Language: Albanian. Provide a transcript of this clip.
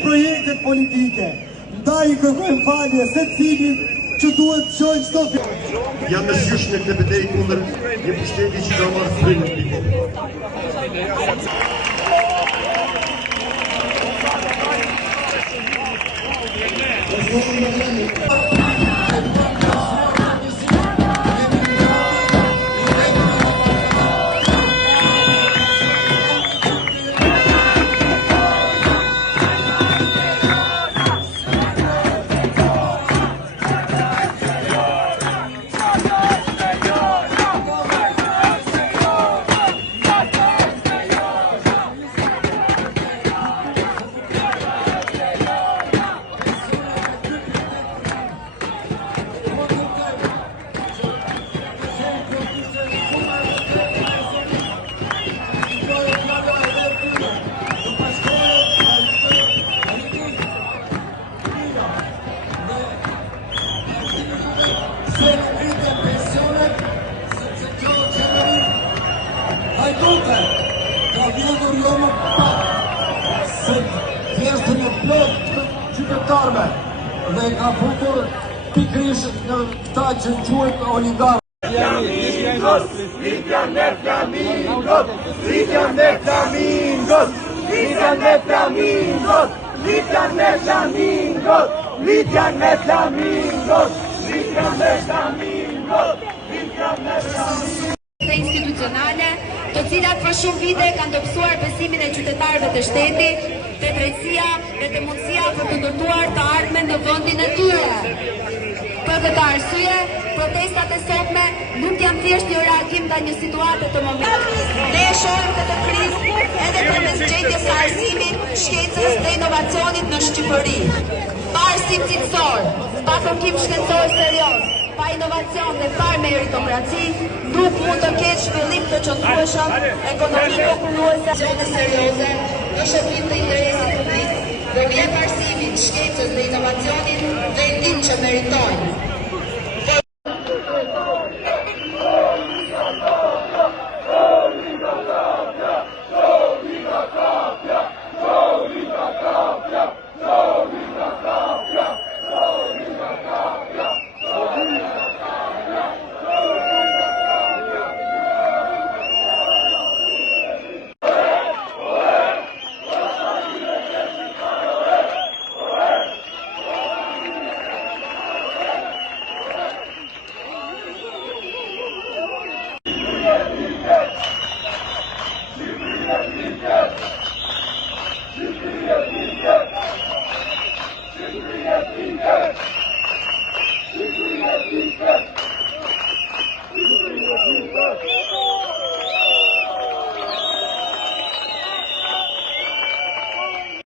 Projektet politike, ndaj I kërkojmë falje se cilin që duhet të shojnë çdo fjallë. Jam në shysh në këtë betejë kundër një pushteti që ka marrë frymën në pikë. Hajduke, ka vjetur jo më pak, se thjeshtën e plot të qytetarëve dhe ka futur pikrish në këta që quhet oligarkë. Flamingos, Litjan de flamingos, Litjan de flamingos, Litjan de flamingos, Litjan de flamingos, Litjan de flamingos, Litjan de flamingos, Litjan de flamingos. Institucionale, të cilat për shumë vite kanë dobësuar besimin e qytetarëve të shtetit, të drejtësia dhe të mundësia për të ndërtuar të ardhmen në vendin e tyre. Për këtë arsye, protestat e sotme nuk janë thjesht një reagim ndaj një situate të momentit. Ne e shohim këtë krizë edhe përmes gjetjes së arsimit, shkencës dhe inovacionit në Shqipëri. Pa arsim cilësor, pa kërkim shkencor serioz, pa inovacion dhe pa meritokraci, nuk mund të ketë shpëllim të qëndrueshëm ekonomiko-kulturore serioze në shërbim të interesit publik, përmjet arsimit, shkencës dhe inovacionit dhe ndim që meritojnë.